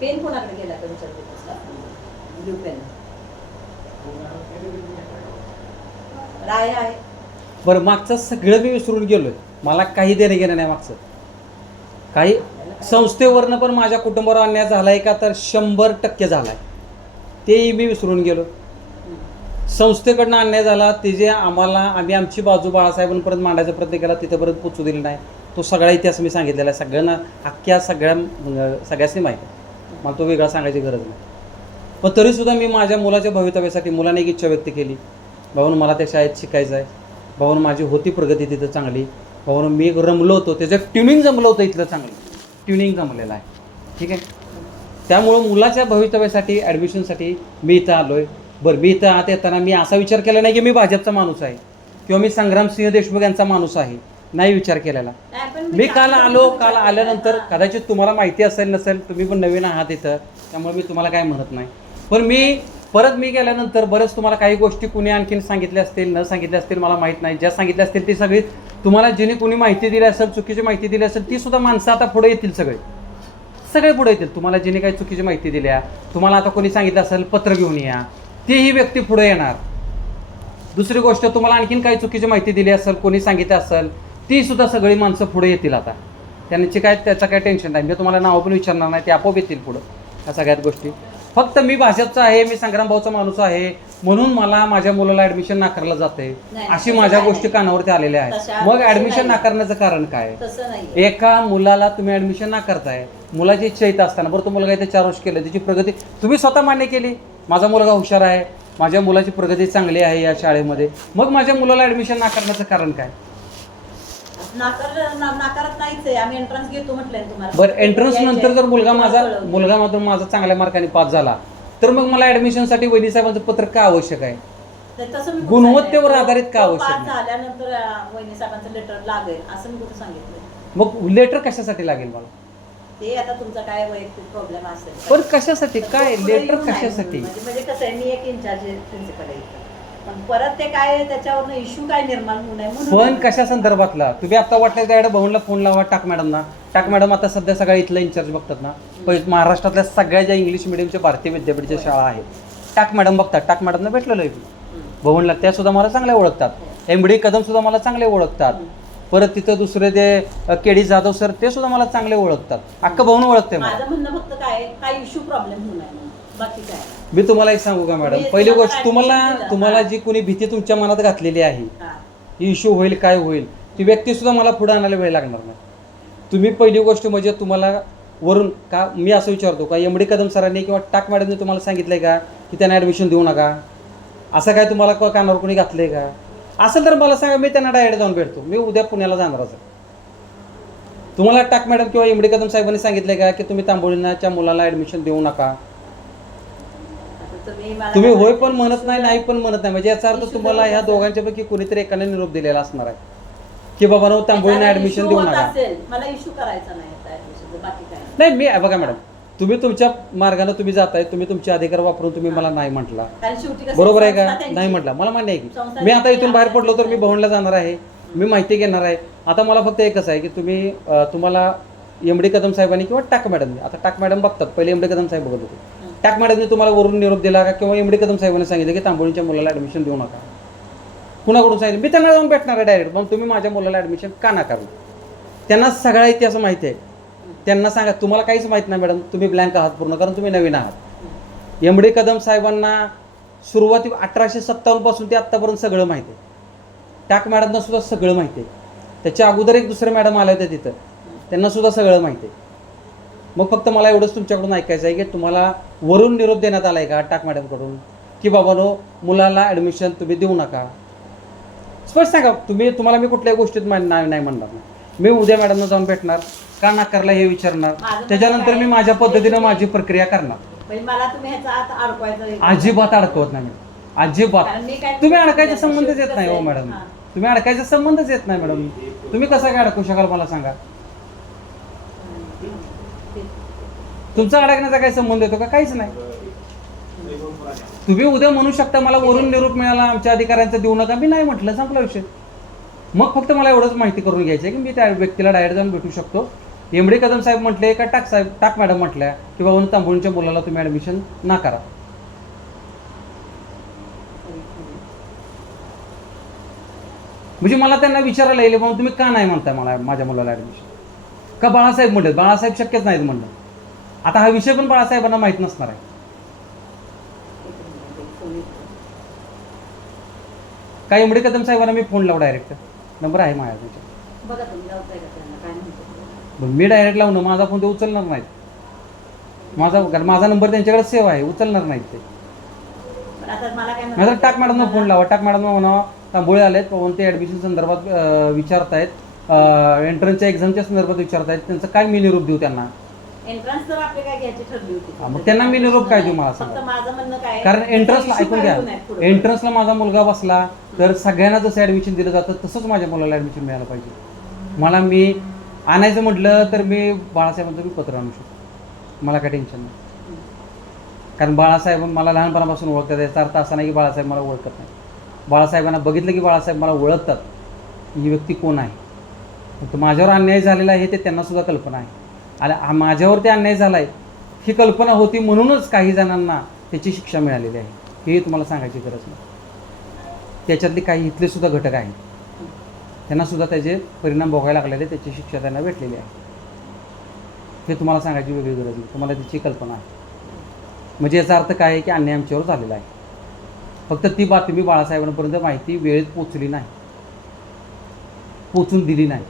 Pen कोणाकडे गेला का विचार ब्ल्यू पेन राय आहे बरं मागचं सगळं मी विसरून गेलोय. मला काही देणं घेणं नाही मागचं. काही संस्थेवरनं पण माझ्या कुटुंबावर अन्याय झालाय का तर शंभर टक्के झालाय. तेही मी विसरून गेलो. संस्थेकडनं अन्याय झाला ते जे आम्हाला आम्ही आमची बाजू बाळासाहेबांपर्यंत मांडायचा प्रयत्न केला तिथेपर्यंत पोचू दिली नाही. तो सगळा इतिहास मी सांगितलेला आहे. सगळ्यांना अख्ख्या सगळ्या सगळ्यासनी सगळ्यांनी माहिती आहे. मला तो वेगळा सांगायची गरज नाही. पण तरीसुद्धा मी माझ्या मुलाच्या भवितव्यासाठी मुलाने एक इच्छा व्यक्त केली. भाऊन मला त्या शाळेत शिकायचं आहे. भाऊन माझी होती प्रगती तिथं चांगली. भाऊन मी एक रमलो होतो. त्याचं ट्युनिंग जमलं होतं इथलं चांगलं. ट्युनिंग जमलेलं आहे. ठीक आहे? त्यामुळं मुलाच्या भवितव्यासाठी ॲडमिशनसाठी मी इथं आलो आहे बरं मी इथं आत येताना मी असा विचार केला नाही की मी भाजपचा माणूस आहे किंवा मी संग्रामसिंह देशमुख यांचा माणूस आहे. नाही विचार केलेला. मी काल आलो काल. आल्यानंतर. कदाचित तुम्हाला माहिती असेल नसेल तुम्ही पण नवीन आहात इथं त्यामुळे मी तुम्हाला काय म्हणत नाही. पण मी परत मी गेल्यानंतर बरेच तुम्हाला काही गोष्टी कुणी आणखीन सांगितल्या असतील न सांगितल्या असतील मला माहीत नाही. ज्या सांगितल्या असतील ती सगळी तुम्हाला जिने कुणी माहिती दिली असेल चुकीची माहिती दिली असेल ती सुद्धा माणसं आता पुढे येतील सगळे. सगळे पुढे येतील. तुम्हाला जिने काही चुकीची माहिती दिल्या तुम्हाला आता कोणी सांगितलं असेल पत्र घेऊन या तीही व्यक्ती पुढे येणार. दुसरी गोष्ट तुम्हाला आणखीन काही चुकीची माहिती दिली असेल कोणी सांगितलं असेल ती सुद्धा सगळी माणसं पुढे येतील आता. त्यांची काय त्याचं काय टेन्शन नाही. मी तुम्हाला नावं पण विचारणार नाही ते आपोआप येतील पुढं. ह्या सगळ्यात गोष्टी. फक्त मी भाजपचा आहे मी संग्राम भाऊचा माणूस आहे म्हणून मला माझ्या मुलाला ऍडमिशन नाकारलं जाते अशी माझ्या गोष्टी. कानावरती आलेल्या आहेत. मग ऍडमिशन. नाकारण्याचं कारण काय? एका मुलाला तुम्ही ऍडमिशन नाकारताय मुलाची इच्छा येत असताना. बरं तो मुलगा इथे चार वर्ष केलं त्याची प्रगती तुम्ही स्वतः मान्य केली? माझा मुलगा हुशार आहे माझ्या मुलाची प्रगती चांगली आहे या शाळेमध्ये मग माझ्या मुलाला ऍडमिशन नाकारण्याचं कारण काय नाकार ना- नाकारत नाहीच आहे आम्ही एंट्रन्स घेतो म्हटलंय तुम्हाला बरं एंट्रन्स यायचंय. नंतर जर मुलगा माझा. मुलगा मात्र माझा चांगल्या मार्काने पास झाला तर मग मला ऍडमिशनसाठी वैदी साहेबांचं पत्र का आवश्यक आहे ते तसं मी कुठं गुणवत्तेवर? आधारित का तो आवश्यक पास नाही? झाल्यानंतर अं, वहिनी साहेबांचं लेटर लागेल असं मी कुठं सांगितलं मग लेटर कशासाठी लागेल मला ते आता तुमचा काय वैयक्तिक प्रॉब्लेम असेल पण कशासाठी? काय पुढे लेटर येऊन नाही. कशासाठी? म्हणजे म्हणजे कसं आहे मी एक इन्चार्ज प्रिन्सिपल आहे इथं. पण परत ते काय त्याच्यावर इश्यू काय निर्माण होऊ नये म्हणून पण कशा संदर्भातला? तुम्ही आता वाटलं त्याकडे भाऊनला फोन लावा टाक मॅडमना टाक मॅडम आता सध्या सगळ्या इथलं इन्चार्ज बघतात ना. पहिले महाराष्ट्रातल्या सगळ्या ज्या इंग्लिश मिडियमच्या भारतीय विद्यापीठच्या शाळा आहेत टाक मॅडम बघतात. टाक मॅडमना भेटलेलो आहे मी. त्या सुद्धा मला चांगल्या ओळखतात. एम डी कदम सुद्धा मला चांगले ओळखतात. परत तिथं दुसरे ते के डी जाधव सर ते सुद्धा मला चांगले ओळखतात अख्खं भाऊन ओळखते मला माझं म्हणणं फक्त काय आहे, काय इश्यू प्रॉब्लेम होऊ नये म्हणून. बाकी काय मी तुम्हाला एक सांगू का मॅडम मी पहिली तुम्हाला गोष्ट तुम्हाला admission दिलं. तुम्हाला. जी कोणी भीती तुमच्या मनात घातलेली आहे हा. ही इश्यू होईल काय होईल ती व्यक्ती सुद्धा मला पुढे आणायला वेळ लागणार नाही तुम्ही पहिली गोष्ट म्हणजे तुम्हाला वरून का मी असं विचारतो का एम डी कदम सरांनी किंवा टाक मॅडमने तुम्हाला सांगितलंय का की त्यांना ॲडमिशन देऊ नका असं काय तुम्हाला क- कानावर कोणी घातलंय का असेल तर मला सांगा मी त्यांना डायरेक्ट जाऊन भेटतो. मी उद्या पुण्याला जाणारच आहे. तुम्हाला टाक मॅडम किंवा एम डी कदम साहेबांनी सांगितलंय का की तुम्ही तांबोळीच्या मुलाला ॲडमिशन देऊ नका? तुम्ही होय पण? म्हणत नाही नाही पण म्हणत नाही. म्हणजे याचा अर्थ तुम्हाला ह्या दोघांच्यापैकी कोणीतरी एकाने निरोप दिलेला असणार आहे. की बाबा नो तांबोळीने ऍडमिशन देऊ नका. मला इश्यू करायचा. नाही मी बघा मॅडम तुम्ही तुमच्या मार्गाने तुम्ही जाताय तुम्ही तुमचे अधिकार वापरून तुम्ही मला नाही म्हटला. कारण शेवटी कसं बरोबर आहे का? त्यांची. नाही म्हटलं. मला मान्य आहे की. मी आता त्यांची, इथून बाहेर पडलो तर मी. भवनला जाणार आहे. मी माहिती घेणार आहे. आता मला फक्त एकच आहे की तुम्ही अं, तुम्हाला एम डी कदम साहेबांनी किंवा टाक मॅडमने आता टाक मॅडम बघतात. पहिले एम डी कदम साहेब बघत होते. हं. टाक मॅडमने तुम्हाला वरून निरोप दिला का किंवा एम डी कदम साहेबांनी सांगितलं की तांबोळीच्या मुलाला ॲडमिशन देऊ नका. कुणाकडून सांगितलं? मी त्यांना जाऊन भेटणार आहे डायरेक्ट मग तुम्ही माझ्या मुलाला ॲडमिशन का नाकारू? त्यांना सगळा इतिहास माहिती आहे. त्यांना सांगा तुम्हाला काहीच माहीत नाही मॅडम तुम्ही ब्लँक आहात पूर्ण कारण तुम्ही नवीन आहात. एम डी कदम साहेबांना सुरुवाती अठराशे सत्तावन्नपासून ते आत्तापर्यंत सगळं माहिती आहे. टाक मॅडमना सुद्धा सगळं माहिती आहे. त्याच्या अगोदर एक दुसरे मॅडम आले होते तिथं. त्यांना सुद्धा सगळं माहिती आहे. मग फक्त मला एवढंच तुमच्याकडून ऐकायचं आहे की तुम्हाला वरून निरोप देण्यात आला आहे का टाक मॅडमकडून? की बाबा नो मुलाला ॲडमिशन तुम्ही देऊ नका. स्पष्ट सांगा तुम्ही तुम्हाला मी कुठल्याही गोष्टीत नाही नाही म्हणणार. मी उद्या मॅडमना जाऊन भेटणार. का नाकारला हे विचारणार? माझं त्याच्यानंतर मी? माझ्या पद्धतीनं माझी प्रक्रिया करणार. म्हणजे मला तुम्ही ह्याचा आत अडकवायचं आहे. अजिबात अडकवत नाही मॅडम. अजिबात. कारण मी काय तुम्ही अडकायचा संबंधच येत नाही हो? मॅडम. हां. तुम्ही अडकायचा संबंधच येत नाही मॅडम. तुम्ही कसं काय अडकू शकाल मला सांगा? तुमचा अडकण्याचा काही संबंध येतो का? काहीच नाही. तुम्ही उद्या म्हणू शकता मला वरून निरोप मिळाला आमच्या अधिकाऱ्यांचा देऊ नका. मी नाही म्हटलं संपला विषय. मग फक्त मला एवढंच माहिती करून घ्यायचं आहे की मी त्या व्यक्तीला डायरेक्ट जाऊन भेटू शकतो. एमडे कदम साहेब म्हटले का टाक साहेब टाक मॅडम म्हटल्या की बाबा तांबोळीच्या मुलाला तुम्ही ॲडमिशन ना करा. म्हणजे मला त्यांना विचारायला येईल बाबा तुम्ही का नाही म्हणताय मला माझ्या मुलाला ॲडमिशन का बाळासाहेब म्हणले बाळासाहेब शक्यच नाहीत म्हणलं. आता हा विषय पण बाळासाहेबांना माहीत नसणार आहे. काय एमडे कदम साहेबांना मी फोन लावू डायरेक्ट नंबर आहे माझ्या तुमच्या. पण मी डायरेक्ट लावणं माझा फोन ते उचलणार नाहीत. माझा कारण माझा नंबर त्यांच्याकडे सेव आहे उचलणार नाहीत ते. पण आता मला काय नाही टाक मॅडमला फोन लावा टाक मॅडम म्हणावा तांबोळे आलेत पवन ते ॲडमिशन संदर्भात अं, विचारतायत. एंट्रन्सच्या एक्झामच्या संदर्भात विचारतायत. त्यांचं काय मी निरोप देऊ त्यांना? एंट्रन्स तर आपले काय घ्यायची ठरली होती. मग त्यांना मी निरोप काय देऊ मला फक्त सांगा? माझं म्हणणं काय आहे, कारण एंट्रन्सला ऐकून घ्या. पुढे. एंट्रन्सला माझा मुलगा बसला तर सगळ्यांना जसं ॲडमिशन दिलं जातं तसंच माझ्या मुलाला ॲडमिशन मिळालं पाहिजे. मला मी आणायचं म्हटलं तर मी बाळासाहेबांचं मी पत्र आणू शकतो. मला काय टेन्शन नाही. कारण बाळासाहेब मला लहानपणापासून ओळखतात याचा अर्थ असा नाही की बाळासाहेब मला ओळखत नाही. बाळासाहेबांना बघितलं की बाळासाहेब मला ओळखतात ही व्यक्ती कोण आहे? फक्त माझ्यावर अन्याय झालेला आहे ते त्यांनासुद्धा कल्पना आहे. आणि माझ्यावर ते अन्याय झाला आहे ही कल्पना होती म्हणूनच काही जणांना त्याची शिक्षा मिळालेली आहे. हे तुम्हाला सांगायची गरज नाही. त्याच्यातले काही इथले सुद्धा घटक आहेत. त्यांनासुद्धा त्याचे परिणाम भोगायला लागलेले त्याची शिक्षा त्यांना भेटलेली आहे. हे तुम्हाला सांगायची वेगळी गरज नाही. तुम्हाला त्याची कल्पना आहे. म्हणजे याचा अर्थ काय आहे की अन्याय आमच्यावर झालेला आहे. फक्त ती बातमी बाळासाहेबांपर्यंत माहिती वेळेत पोचली नाही. पोचून दिली नाही.